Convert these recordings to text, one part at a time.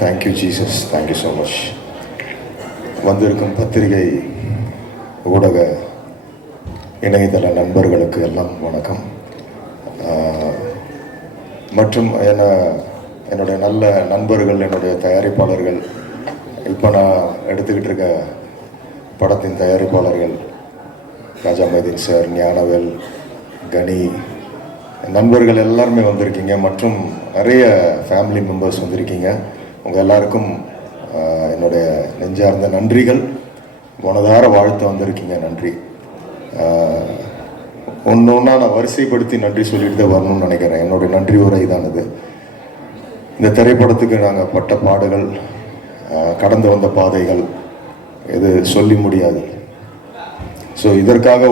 Thank you Jesus, thank you so much. வந்திருக்கும் பத்திரிகை ஊடக இணையதள நண்பர்களுக்கு எல்லாம் வணக்கம். மற்றும் என்னுடைய நல்ல நண்பர்கள், என்னுடைய தயாரிப்பாளர்கள், இப்போ நான் எடுத்துக்கிட்டு இருக்க படத்தின் தயாரிப்பாளர்கள் ராஜா மைதீன் சார், ஞானவேல், கனி, நண்பர்கள் எல்லாருமே வந்திருக்கீங்க. மற்றும் நிறைய ஃபேமிலி மெம்பர்ஸ் வந்திருக்கீங்க. உங்கள் எல்லாருக்கும் என்னுடைய நெஞ்சார்ந்த நன்றிகள், மனதார வாழ்த்து வந்திருக்கீங்க. நன்றி. ஒன்று ஒன்றா நான் வரிசைப்படுத்தி நன்றி சொல்லிட்டு தான் வரணும்னு நினைக்கிறேன். என்னுடைய நன்றி உரை தானது. இந்த திரைப்படத்துக்கு நாங்கள் பட்ட பாடுகள், கடந்து வந்த பாதைகள் இது சொல்லி முடியாது. ஸோ இதற்காக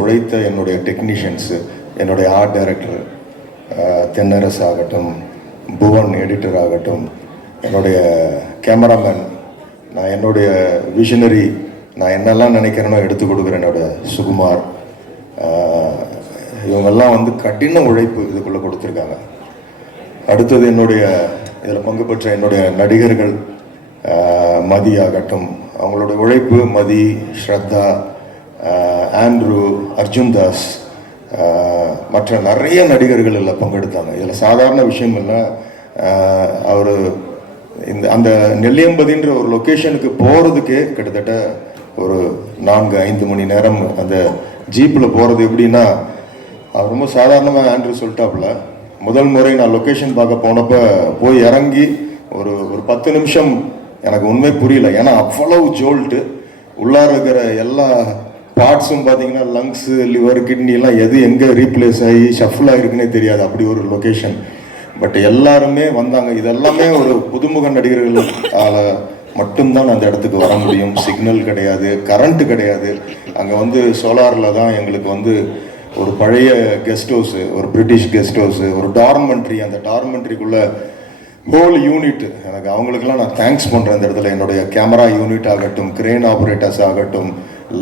உழைத்த என்னுடைய டெக்னீஷியன்ஸு, என்னுடைய ஆர்ட் டைரக்டர் தென்னரசு ஆகட்டும், புவன் எடிட்டர் ஆகட்டும், என்னுடைய கேமராமேன், நான் என்னுடைய விஷனரி, நான் என்னெல்லாம் நினைக்கிறேனோ எடுத்து கொடுக்குறேன் என்னோட சுகுமார், இவங்கெல்லாம் வந்து கடின உழைப்பு இதுக்குள்ளே கொடுத்துருக்காங்க. அடுத்தது என்னுடைய இதில் பங்கு பெற்ற என்னுடைய நடிகர்கள், மதி ஆகட்டும், அவங்களோட உழைப்பு, மதி, ஸ்ரத்தா, ஆண்ட்ரூ, அர்ஜுன் தாஸ், மற்ற நிறைய நடிகர்கள் எல்லாம் பங்கெடுத்தாங்க. இதில் சாதாரண விஷயம் இல்லை. அவர் அந்த நெல்லியம்பதின்ற ஒரு லொக்கேஷனுக்கு போகிறதுக்கே கிட்டத்தட்ட ஒரு 4-5 மணி நேரம் அந்த ஜீப்பில் போகிறது. எப்படின்னா, அவர் ரொம்ப சாதாரணமாக ஆண்ட்ரூ சொல்லிட்டாப்புல, முதல் முறை நான் லொக்கேஷன் பார்க்க போனப்போ போய் இறங்கி ஒரு 10 நிமிஷம் எனக்கு உண்மை புரியல. ஏன்னா அவ்வளவு ஜோல்ட்டு, உள்ளார இருக்கிற எல்லா பார்ட்ஸும் பார்த்தீங்கன்னா லங்ஸு, லிவர், கிட்னி எல்லாம் எது எங்கே ரீப்ளேஸ் ஆகி ஷஃபில் ஆகிருக்குன்னே தெரியாது. அப்படி ஒரு லொக்கேஷன். பட் எல்லாருமே வந்தாங்க. இதெல்லாமே ஒரு புதுமுக நடிகர்களால் மட்டும்தான் அந்த இடத்துக்கு வர முடியும். சிக்னல் கிடையாது, கரண்ட்டு கிடையாது. அங்கே வந்து சோலாரில் தான் எங்களுக்கு வந்து ஒரு பழைய கெஸ்ட் ஹவுஸு, ஒரு பிரிட்டிஷ் கெஸ்ட் ஹவுஸு, ஒரு டார்மெண்ட்ரி, அந்த டார்மெண்ட்ரிக்குள்ளே ஹோல் யூனிட், எனக்கு அவங்களுக்கெல்லாம் நான் தேங்க்ஸ் பண்ணுறேன். இந்த இடத்துல என்னுடைய கேமரா யூனிட் ஆகட்டும், கிரேன் ஆப்ரேட்டர்ஸ் ஆகட்டும்,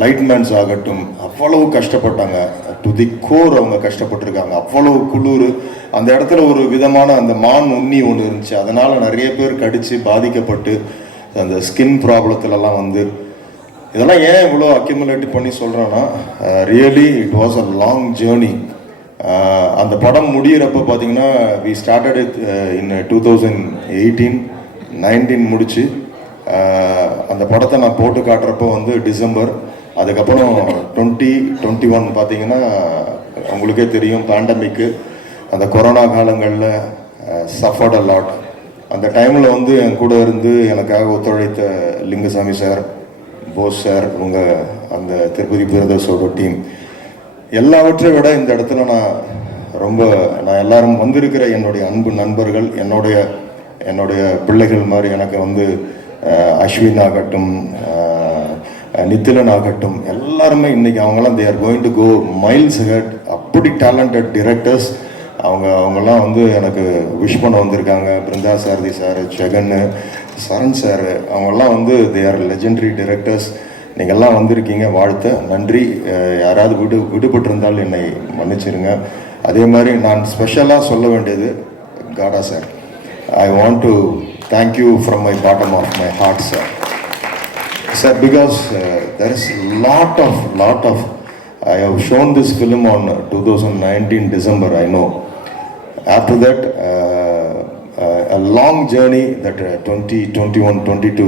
லைட்மேன்ஸ் ஆகட்டும், அவ்வளவு கஷ்டப்பட்டாங்க. டு தி கோர் அவங்க கஷ்டப்பட்டிருக்காங்க. அவ்வளவு குளிர். அந்த இடத்துல ஒரு விதமான அந்த மான் உண்ணி ஒன்று இருந்துச்சு. அதனால் நிறைய பேர் கடித்து பாதிக்கப்பட்டு அந்த ஸ்கின் ப்ராப்ளத்துலலாம் வந்து, இதெல்லாம் ஏன் இவ்வளோ அக்யூமுலேட் பண்ணி சொல்கிறேன்னா, really it was a long journey. அந்த படம் முடிகிறப்ப பார்த்தீங்கன்னா வி ஸ்டார்டட் இன் 2018-19 முடிச்சு அந்த படத்தை நான் போட்டு காட்டுறப்போ வந்து டிசம்பர். அதுக்கப்புறம் 2021 பார்த்தீங்கன்னா உங்களுக்கே தெரியும், பேண்டமிக்கு, அந்த கொரோனா காலங்களில் சஃபர்ட் அ லாட். அந்த டைமில் வந்து என் கூட இருந்து எனக்காக ஒத்துழைத்த லிங்குசாமி சார், போஸ் சார், உங்கள் அந்த திருப்பதி பிரதர்ஸோட டீம், எல்லாவற்றை விட இந்த இடத்துல நான் எல்லாரும் வந்திருக்கிற என்னுடைய அன்பு நண்பர்கள், என்னுடைய பிள்ளைகள் மாதிரி எனக்கு வந்து அஸ்வின் ஆகட்டும், நித்திலன் ஆகட்டும், எல்லாருமே இன்னைக்கு அவங்களாம் they are going to go miles head. அப்படி டேலண்டட் டிரெக்டர்ஸ் அவங்கெல்லாம் வந்து எனக்கு விஷ் பண்ண வந்திருக்காங்க. பிருந்தா சாரதி சார், ஜெகன், சரண் சார், அவங்கெல்லாம் வந்து தே ஆர் லெஜெண்டரி டிரெக்டர்ஸ். நீங்கள்லாம் வந்திருக்கீங்க, வாழ்த்த நன்றி. யாராவது விடுபட்டிருந்தால் என்னை மன்னிச்சிருங்க. அதே மாதிரி நான் ஸ்பெஷலாக சொல்ல வேண்டியது காடா sir. I want to thank you from my bottom of my heart sir. Sir, because there is lot of I have shown this film on 2019 December, I know. After that a long journey, that 2021-22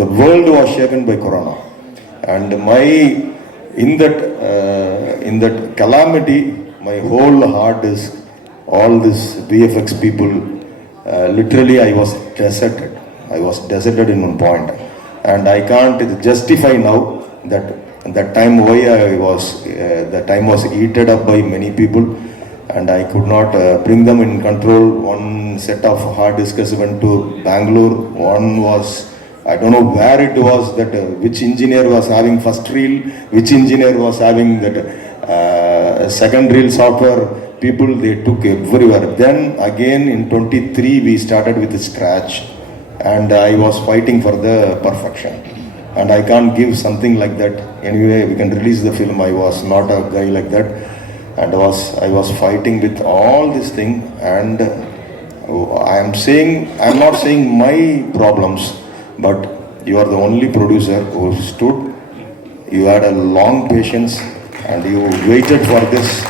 the world was shaken by corona, and in that calamity my whole heart is all this VFX people. Literally I was deserted in one point, and I can't justify now that time why that time was eaten up by many people, and I could not bring them in control. One set of hard discs went to Bangalore. One was, I don't know where it was, that which engineer was having first reel, which engineer was having that second reel software. People, they took everywhere. Then again in 23 we started with scratch, and I was fighting for the perfection, and I can't give something like that. Anyway, we can release the film. I was not a guy like that, and I was fighting with all this thing, and I'm not saying my problems, but you are the only producer who stood. You had a long patience and you waited for this.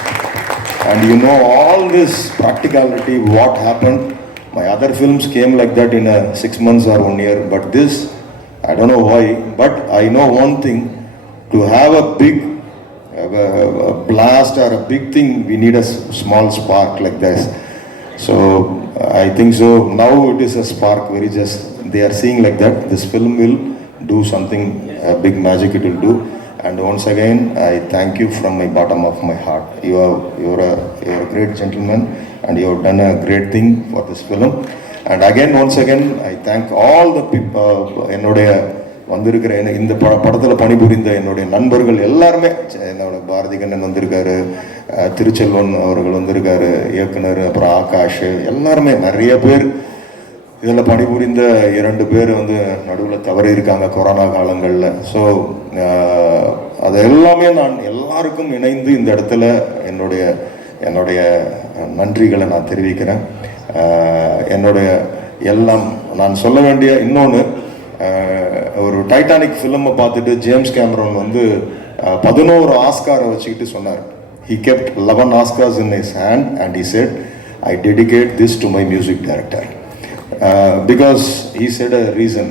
And you know all this practicality, what happened. My other films came like that in 6 months or 1 year, but this, I don't know why, but I know one thing, to have a big a blast or a big thing, we need a small spark like this. So I think so now it is a spark, very just, they are seeing like that, this film will do something, a big magic it will do. And once again, I thank you from my bottom of my heart. You're a great gentleman and you have done a great thing for this film. And again, once again, I thank all the people, என்னுடைய வந்திருக்கிற இந்த படத்தில் பணிபுரிந்த என்னுடைய நண்பர்கள் எல்லாருமே, என்னோட பாரதி கண்ணன் வந்திருக்காரு, திருச்செல்வன் அவர்கள் வந்திருக்காரு, இயக்குனர், அப்புறம் ஆகாஷ், எல்லாருமே நிறைய பேர் இதில் பணிபுரிந்த 2 பேர் வந்து நடுவில் தவறி இருக்காங்க கொரோனா காலங்களில். ஸோ அது எல்லாமே நான் எல்லாருக்கும் இணைந்து இந்த இடத்துல என்னுடைய நன்றிகளை நான் தெரிவிக்கிறேன். என்னுடைய எல்லாம் நான் சொல்ல வேண்டிய இன்னொன்று, ஒரு டைட்டானிக் ஃபிலிமை பார்த்துட்டு ஜேம்ஸ் கேமரன் வந்து 11 ஆஸ்காரை வச்சுக்கிட்டு சொன்னார். He kept 11 Oscars in his hand and he said, I dedicate this to my music director. Because he said a reason,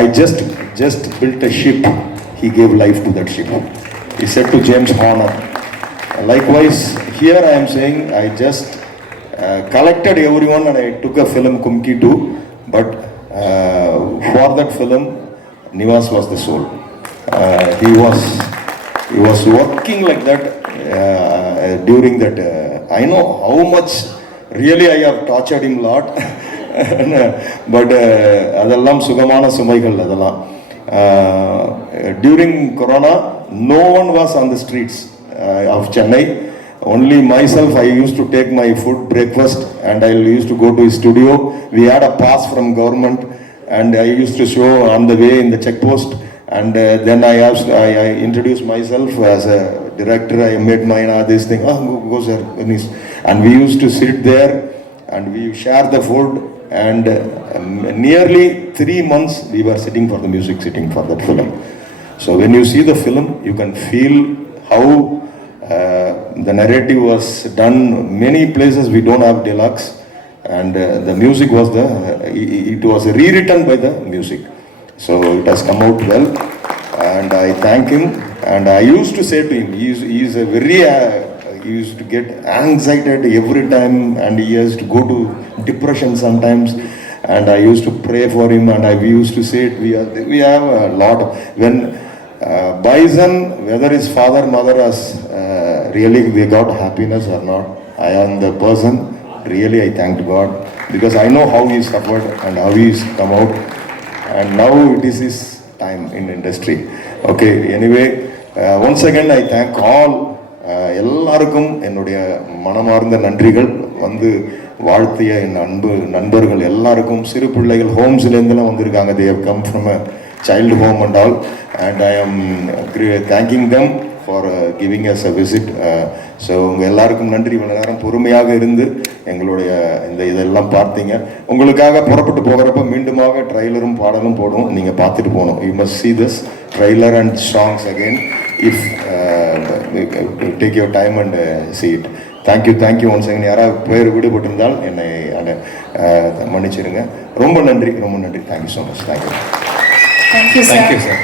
I just built a ship, he gave life to that ship. He said to James Horner. Likewise, here I am saying, I just collected everyone and I took a film Kumki 2, but for that film, Nivas was the soul. He was working like that during that. I know how much really I have tortured him a lot. But அதெல்லாம் சுகமான சுமைகள் அதெல்லாம். During Corona, no one was on the streets of Chennai. Only myself, I used to take my food, breakfast, and I used to go to his studio. We had a pass from government, and I used to show on the way in the check post. And then I introduced myself as a director. I made mine this thing. Go sir. And we used to sit there, and we share the food. And nearly 3 months we were sitting for the music, sitting for that film. So when you see the film, you can feel how the narrative was done. Many places we don't have deluxe, and the music was it was rewritten by the music. So it has come out well, and I thank him. And I used to say to him, he is a very he used to get anxiety every time, and he has to go to depression sometimes. And I used to pray for him, and we used to say we have a lot of, when Bison, whether his father, mother has really they got happiness or not, I am the person, really I thanked God, because I know how he suffered and how he's come out, and now it is his time in industry. Okay, anyway, once again I thank all, எல்லாருக்கும் என்னுடைய மனமார்ந்த நன்றிகள். வந்து வாழ்த்திய என் அன்பு நண்பர்கள் எல்லாருக்கும், சிறு பிள்ளைகள் ஹோம்ஸ்லேருந்துலாம் வந்திருக்காங்க. they have come from a child home and all, and I am thanking them for giving us a visit. So உங்கள் எல்லாருக்கும் நன்றி. இவ்வளோ நேரம் பொறுமையாக இருந்து எங்களுடைய இதெல்லாம் பார்த்தீங்க. உங்களுக்காக புறப்பட்டு போகிறப்ப மீண்டுமாக ட்ரைலரும் பாடலும் போடும், நீங்கள் பார்த்துட்டு போகணும். You must see this trailer and songs again if take your time and see it. Thank you once again. யாராவது பேர் விடுபட்டிருந்தால் என்னை மன்னிச்சிருங்க. ரொம்ப நன்றி. Thank you so much. Thank you sir.